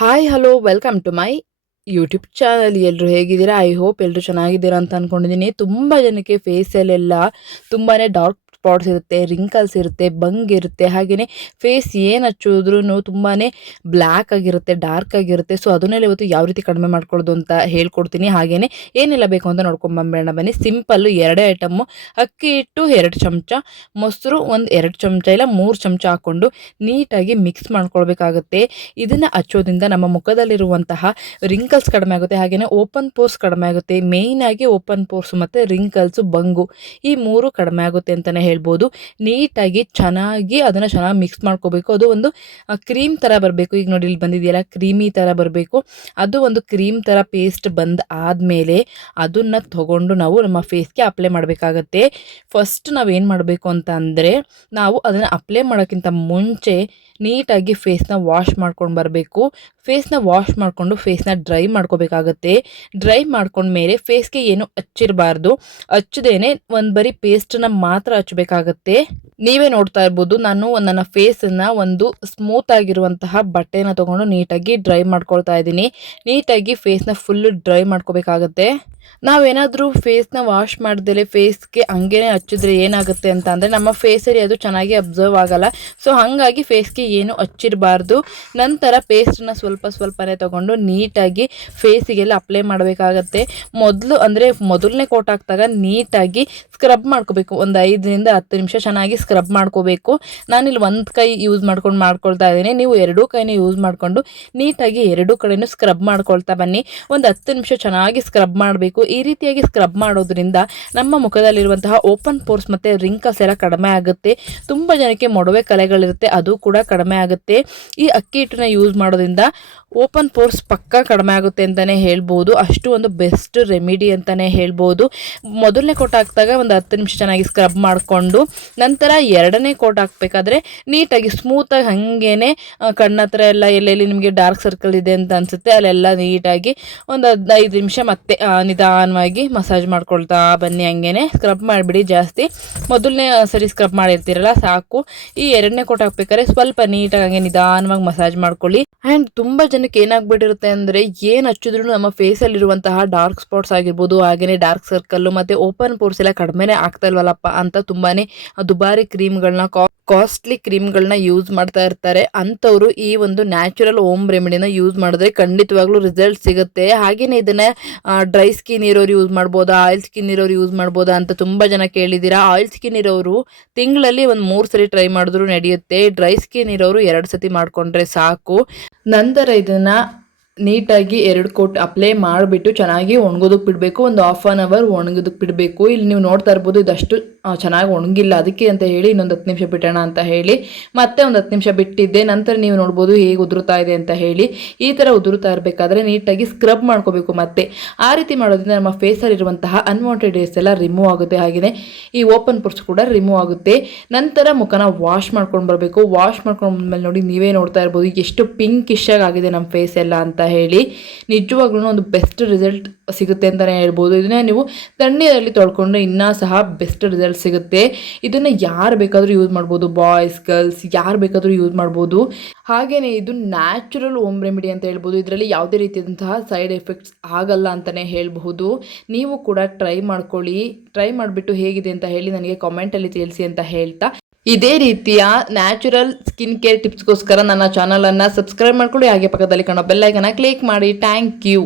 Hi hello welcome to my YouTube channel. ಎಲ್ಲರೂ ಹೇಗಿದ್ದೀರಾ? I hope ಎಲ್ಲರೂ ಚೆನ್ನಾಗಿದ್ದೀರಾ ಅಂತ ಅಂದ್ಕೊಂಡಿದ್ದೀನಿ. ತುಂಬ ಜನಕ್ಕೆ ಫೇಸಲ್ಲೆಲ್ಲ ತುಂಬಾ ಡಾರ್ಕ್ ಸ್ಪಾಟ್ಸ್ ಇರುತ್ತೆ, ರಿಂಕಲ್ಸ್ ಇರುತ್ತೆ, ಬಂಗ್ ಇರುತ್ತೆ. ಹಾಗೆಯೇ ಫೇಸ್ ಏನು ಹಚ್ಚಿದ್ರೂ ತುಂಬಾ ಬ್ಲ್ಯಾಕ್ ಆಗಿರುತ್ತೆ, ಡಾರ್ಕ್ ಆಗಿರುತ್ತೆ. ಸೊ ಅದನ್ನೆಲ್ಲ ಇವತ್ತು ಯಾವ ರೀತಿ ಕಡಿಮೆ ಮಾಡ್ಕೊಳ್ಳೋದು ಅಂತ ಹೇಳ್ಕೊಡ್ತೀನಿ. ಹಾಗೆಯೇ ಏನೆಲ್ಲ ಬೇಕು ಅಂತ ನೋಡ್ಕೊಂಬಂಬೇಡ ಬನ್ನಿ. ಸಿಂಪಲ್ಲು 2 ಐಟಮ್ಮು, ಅಕ್ಕಿ ಹಿಟ್ಟು 2 ಚಮಚ, ಮೊಸರು ಒಂದು 2 ಚಮಚ ಇಲ್ಲ 3 ಚಮಚ ಹಾಕ್ಕೊಂಡು ನೀಟಾಗಿ ಮಿಕ್ಸ್ ಮಾಡ್ಕೊಳ್ಬೇಕಾಗುತ್ತೆ. ಇದನ್ನು ಹಚ್ಚೋದ್ರಿಂದ ನಮ್ಮ ಮುಖದಲ್ಲಿರುವಂತಹ ರಿಂಕಲ್ಸ್ ಕಡಿಮೆ ಆಗುತ್ತೆ, ಹಾಗೆಯೇ ಓಪನ್ ಪೋರ್ಸ್ ಕಡಿಮೆ ಆಗುತ್ತೆ. ಮೇಯ್ನ್ ಆಗಿ ಓಪನ್ ಪೋರ್ಸ್ ಮತ್ತು ರಿಂಕಲ್ಸು, ಬಂಗು ಈ 3 ಕಡಿಮೆ ಆಗುತ್ತೆ ಅಂತಲೇ ಹೇಳ್ಬೋದು. ನೀಟಾಗಿ ಚೆನ್ನಾಗಿ ಅದನ್ನು ಚೆನ್ನಾಗಿ ಮಿಕ್ಸ್ ಮಾಡ್ಕೋಬೇಕು. ಅದು ಒಂದು ಕ್ರೀಮ್ ಥರ ಬರಬೇಕು. ಈಗ ನೋಡಿ ಇಲ್ಲಿ ಬಂದಿದೆಯಲ್ಲ, ಕ್ರೀಮಿ ಥರ ಬರಬೇಕು. ಅದು ಒಂದು ಕ್ರೀಮ್ ಥರ ಪೇಸ್ಟ್ ಬಂದು ಆದಮೇಲೆ ಅದನ್ನು ತಗೊಂಡು ನಾವು ನಮ್ಮ ಫೇಸ್ಗೆ ಅಪ್ಲೈ ಮಾಡಬೇಕಾಗತ್ತೆ. ಫಸ್ಟ್ ನಾವೇನು ಮಾಡಬೇಕು ಅಂತ ಅಂದರೆ, ನಾವು ಅದನ್ನು ಅಪ್ಲೈ ಮಾಡೋಕ್ಕಿಂತ ಮುಂಚೆ ನೀಟಾಗಿ ಫೇಸ್ನ ವಾಶ್ ಮಾಡ್ಕೊಂಡು ಬರಬೇಕು. ಫೇಸ್ನ ವಾಶ್ ಮಾಡಿಕೊಂಡು ಫೇಸ್ನ ಡ್ರೈ ಮಾಡ್ಕೋಬೇಕಾಗತ್ತೆ. ಡ್ರೈ ಮಾಡ್ಕೊಂಡ್ಮೇಲೆ ಫೇಸ್ಗೆ ಏನು ಹಚ್ಚಿರಬಾರ್ದು, ಹಚ್ಚದೇನೆ ಒಂದು ಬರೀ ಪೇಸ್ಟನ್ನ ಮಾತ್ರ ಹಚ್ಚಬೇಕಾಗತ್ತೆ. ನೀವೇ ನೋಡ್ತಾ ಇರ್ಬೋದು, ನಾನು ನನ್ನ ಫೇಸನ್ನು ಒಂದು ಸ್ಮೂತ್ ಆಗಿರುವಂತಹ ಬಟ್ಟೆನ ತೊಗೊಂಡು ನೀಟಾಗಿ ಡ್ರೈ ಮಾಡ್ಕೊಳ್ತಾ ಇದ್ದೀನಿ. ನೀಟಾಗಿ ಫೇಸ್ನ ಫುಲ್ಲು ಡ್ರೈ ಮಾಡ್ಕೋಬೇಕಾಗತ್ತೆ. ನಾವೇನಾದರೂ ಫೇಸ್ನ ವಾಶ್ ಮಾಡ್ದೇಲೆ ಫೇಸ್ಗೆ ಹಂಗೇ ಹಚ್ಚಿದ್ರೆ ಏನಾಗುತ್ತೆ ಅಂತ ಅಂದರೆ, ನಮ್ಮ ಫೇಸಲ್ಲಿ ಅದು ಚೆನ್ನಾಗಿ ಅಬ್ಸರ್ವ್ ಆಗಲ್ಲ. ಸೊ ಹಾಗಾಗಿ ಫೇಸ್ಗೆ ಏನು ಹಚ್ಚಿರಬಾರ್ದು. ನಂತರ ಪೇಸ್ಟನ್ನ ಸ್ವಲ್ಪನೇ ತೊಗೊಂಡು ನೀಟಾಗಿ ಫೇಸಿಗೆಲ್ಲ ಅಪ್ಲೈ ಮಾಡಬೇಕಾಗತ್ತೆ. ಮೊದಲನೇ ಕೋಟ್ ಹಾಕಿದಾಗ ನೀಟಾಗಿ ಸ್ಕ್ರಬ್ ಮಾಡ್ಕೋಬೇಕು. ಒಂದು 5ರಿಂದ 10 ನಿಮಿಷ ಚೆನ್ನಾಗಿ ಸ್ಕ್ರಬ್ ಮಾಡ್ಕೋಬೇಕು. ನಾನಿಲ್ಲಿ ಒಂದು ಕೈ ಯೂಸ್ ಮಾಡ್ಕೊಳ್ತಾ ಇದ್ದೀನಿ. ನೀವು 2 ಕೈನ ಯೂಸ್ ಮಾಡಿಕೊಂಡು ನೀಟಾಗಿ 2 ಕಡೆನೂ ಸ್ಕ್ರಬ್ ಮಾಡ್ಕೊಳ್ತಾ ಬನ್ನಿ. ಒಂದು 10 ನಿಮಿಷ ಚೆನ್ನಾಗಿ ಸ್ಕ್ರಬ್ ಮಾಡಬೇಕು. ಈ ರೀತಿಯಾಗಿ ಸ್ಕ್ರಬ್ ಮಾಡೋದ್ರಿಂದ ನಮ್ಮ ಮುಖದಲ್ಲಿರುವಂತಹ ಓಪನ್ ಪೋರ್ಸ್ ಮತ್ತು ರಿಂಕಲ್ಸ್ ಎಲ್ಲ ಕಡಿಮೆ ಆಗುತ್ತೆ. ತುಂಬ ಜನಕ್ಕೆ ಮೊಡವೆ ಕಲೆಗಳಿರುತ್ತೆ, ಅದು ಕೂಡ ಕಡಿಮೆ ಆಗುತ್ತೆ. ಈ ಅಕ್ಕಿ ಹಿಟ್ಟನ್ನ ಯೂಸ್ ಮಾಡೋದ್ರಿಂದ ಓಪನ್ ಪೋರ್ಸ್ ಪಕ್ಕಾ ಕಡಿಮೆ ಆಗುತ್ತೆ ಅಂತಲೇ ಹೇಳ್ಬೋದು. ಅಷ್ಟು ಒಂದು ಬೆಸ್ಟ್ ರೆಮಿಡಿ ಅಂತಲೇ ಹೇಳ್ಬೋದು. ಮೊದಲನೇ ಕೋಟ್ ಹಾಕಿದಾಗ ಒಂದು 10 ನಿಮಿಷ ಚೆನ್ನಾಗಿ ಸ್ಕ್ರಬ್ ಮಾಡಿಕೊಂಡು ನಂತರ 2ನೇ ಕೋಟ್ ಹಾಕಬೇಕಾದ್ರೆ ನೀಟಾಗಿ ಸ್ಮೂತಾಗಿ ಹಾಗೇನೆ ಕಣ್ಣ ಹತ್ರ ಎಲ್ಲ ಎಲ್ಲೆಲ್ಲಿ ನಿಮಗೆ ಡಾರ್ಕ್ ಸರ್ಕಲ್ ಇದೆ ಅಂತ ಅನಿಸುತ್ತೆ ಅಲ್ಲೆಲ್ಲ ನೀಟಾಗಿ ಒಂದು 15 ನಿಮಿಷ ಮತ್ತೆ ನಿಧಾನವಾಗಿ ಮಸಾಜ್ ಮಾಡ್ಕೊಳ್ತಾ ಬನ್ನಿ. ಹಂಗೇನೆ ಸ್ಕ್ರಬ್ ಮಾಡಿಬಿಡಿ ಜಾಸ್ತಿ. ಮೊದಲನೇ ಸರಿ ಸ್ಕ್ರಬ್ ಮಾಡಿರ್ತೀರಲ್ಲ ಸಾಕು. ಈ 2ನೇ ಕೋಟ್ ಹಾಕ್ಬೇಕಾದ್ರೆ ಸ್ವಲ್ಪ ನೀಟಾಗಿ ಹಂಗೆ ನಿಧಾನವಾಗಿ ಮಸಾಜ್ ಮಾಡ್ಕೊಳ್ಳಿ. ಆ್ಯಂಡ್ ತುಂಬ ಜನಕ್ಕೆ ಏನಾಗ್ಬಿಟ್ಟಿರುತ್ತೆ ಅಂದರೆ, ಏನು ಹಚ್ಚಿದ್ರು ನಮ್ಮ ಫೇಸಲ್ಲಿರುವಂತಹ ಡಾರ್ಕ್ ಸ್ಪಾಟ್ಸ್ ಆಗಿರ್ಬೋದು, ಹಾಗೆಯೇ ಡಾರ್ಕ್ ಸರ್ಕಲ್ಲು ಮತ್ತು ಓಪನ್ ಪೋರ್ಸ್ ಎಲ್ಲ ಕಡಿಮೆನೇ ಆಗ್ತಾ ಇಲ್ವಲ್ಲಪ್ಪ ಅಂತ ತುಂಬಾ ದುಬಾರಿ ಕ್ರೀಮ್ಗಳನ್ನ, ಕಾಸ್ಟ್ಲಿ ಕ್ರೀಮ್ಗಳನ್ನ ಯೂಸ್ ಮಾಡ್ತಾ ಇರ್ತಾರೆ. ಅಂಥವ್ರು ಈ ಒಂದು ನ್ಯಾಚುರಲ್ ಹೋಮ್ ರೆಮಿಡಿನ ಯೂಸ್ ಮಾಡಿದ್ರೆ ಖಂಡಿತವಾಗ್ಲೂ ರಿಸಲ್ಟ್ ಸಿಗುತ್ತೆ. ಹಾಗೆಯೇ ಇದನ್ನು ಡ್ರೈ ಸ್ಕಿನ್ ಇರೋರು ಯೂಸ್ ಮಾಡ್ಬೋದಾ, ಆಯಿಲ್ ಸ್ಕಿನ್ ಇರೋರು ಯೂಸ್ ಮಾಡ್ಬೋದಾ ಅಂತ ತುಂಬ ಜನ ಕೇಳಿದ್ದೀರಾ. ಆಯಿಲ್ ಸ್ಕಿನ್ ಇರೋರು ತಿಂಗಳಲ್ಲಿ ಒಂದು 3 ಸರಿ ಟ್ರೈ ಮಾಡಿದ್ರು ನಡೆಯುತ್ತೆ. ಡ್ರೈ ಸ್ಕಿನ್ ಇರೋರು 2 ಸತಿ ಮಾಡಿಕೊಂಡ್ರೆ ಸಾಕು. ನಂತರ ಇದನ್ನು ನೀಟಾಗಿ 2 ಕೋಟ್ ಅಪ್ಲೈ ಮಾಡಿಬಿಟ್ಟು ಚೆನ್ನಾಗಿ ಒಣಗೋದಕ್ಕೆ ಬಿಡಬೇಕು. ಒಂದು 1/2 ಅವರ್ ಒಣಗೋದಕ್ಕೆ ಬಿಡಬೇಕು. ಇಲ್ಲಿ ನೀವು ನೋಡ್ತಾ ಇರ್ಬೋದು, ಇದಷ್ಟು ಚೆನ್ನಾಗಿ ಒಣಗಿಲ್ಲ, ಅದಕ್ಕೆ ಅಂತ ಹೇಳಿ ಇನ್ನೊಂದು 10 ನಿಮಿಷ ಬಿಡೋಣ ಅಂತ ಹೇಳಿ ಮತ್ತೆ ಒಂದು 10 ನಿಮಿಷ ಬಿಟ್ಟಿದ್ದೆ. ನಂತರ ನೀವು ನೋಡ್ಬೋದು ಹೇಗೆ ಉದುರುತ್ತಾ ಇದೆ ಅಂತ ಹೇಳಿ. ಈ ಥರ ಉದುರುತ್ತಾ ಇರಬೇಕಾದ್ರೆ ನೀಟಾಗಿ ಸ್ಕ್ರಬ್ ಮಾಡ್ಕೋಬೇಕು. ಮತ್ತೆ ಆ ರೀತಿ ಮಾಡೋದ್ರಿಂದ ನಮ್ಮ ಫೇಸಲ್ಲಿರುವಂತಹ ಅನ್ವಾಂಟೆಡ್ ಹೇರ್ಸ್ ಎಲ್ಲ ರಿಮೂವ್ ಆಗುತ್ತೆ, ಹಾಗೆಯೇ ಈ ಓಪನ್ ಪೋರ್ಸ್ ಕೂಡ ರಿಮೂವ್ ಆಗುತ್ತೆ. ನಂತರ ಮುಖನ ವಾಶ್ ಮಾಡ್ಕೊಂಡು ಬರಬೇಕು. ವಾಶ್ ಮಾಡ್ಕೊಂಡು ಬಂದ್ಮೇಲೆ ನೋಡಿ, ನೀವೇ ನೋಡ್ತಾ ಇರ್ಬೋದು ಎಷ್ಟು ಪಿಂಕಿಶ್ ಆಗಿದೆ ನಮ್ಮ ಫೇಸ್ ಎಲ್ಲ ಅಂತ ಹೇಳಿ. ನಿಜವಾಗ್ಲೂ ಒಂದು ಬೆಸ್ಟ್ ರಿಸಲ್ಟ್ ಸಿಗುತ್ತೆ ಅಂತಲೇ ಹೇಳ್ಬೋದು. ಇದನ್ನ ನೀವು ತಣ್ಣೀರಲ್ಲಿ ತೊಳ್ಕೊಂಡ್ರೆ ಇನ್ನೂ ಸಹ ಬೆಸ್ಟ್ ರಿಸಲ್ಟ್ ಸಿಗುತ್ತೆ. ಇದನ್ನು ಯಾರು ಬೇಕಾದರೂ ಯೂಸ್ ಮಾಡ್ಬೋದು, ಬಾಯ್ಸ್ ಗರ್ಲ್ಸ್ ಯಾರು ಬೇಕಾದರೂ ಯೂಸ್ ಮಾಡ್ಬೋದು. ಹಾಗೆಯೇ ಇದು ನ್ಯಾಚುರಲ್ ಹೋಮ್ ರೆಮಿಡಿ ಅಂತ ಹೇಳ್ಬೋದು. ಇದರಲ್ಲಿ ಯಾವುದೇ ರೀತಿಯಾದಂತಹ ಸೈಡ್ ಎಫೆಕ್ಟ್ಸ್ ಆಗಲ್ಲ ಅಂತಲೇ ಹೇಳಬಹುದು. ನೀವು ಕೂಡ ಟ್ರೈ ಮಾಡ್ಕೊಳ್ಳಿ. ಟ್ರೈ ಮಾಡಿಬಿಟ್ಟು ಹೇಗಿದೆ ಅಂತ ಹೇಳಿ ನನಗೆ ಕಾಮೆಂಟಲ್ಲಿ ತಿಳಿಸಿ ಅಂತ ಹೇಳ್ತಾ, ಇದೇ ರೀತಿಯ ನ್ಯಾಚುರಲ್ ಸ್ಕಿನ್ ಕೇರ್ ಟಿಪ್ಸ್ಗೋಸ್ಕರ ನನ್ನ ಚಾನಲನ್ನು ಸಬ್ಸ್ಕ್ರೈಬ್ ಮಾಡ್ಕೊಳ್ಳಿ. ಹಾಗೆ ಪಕ್ಕದಲ್ಲಿ ಕಾಣೋ ಬೆಲ್ ಐಕಾನ್ನ ಕ್ಲಿಕ್ ಮಾಡಿ. Thank you.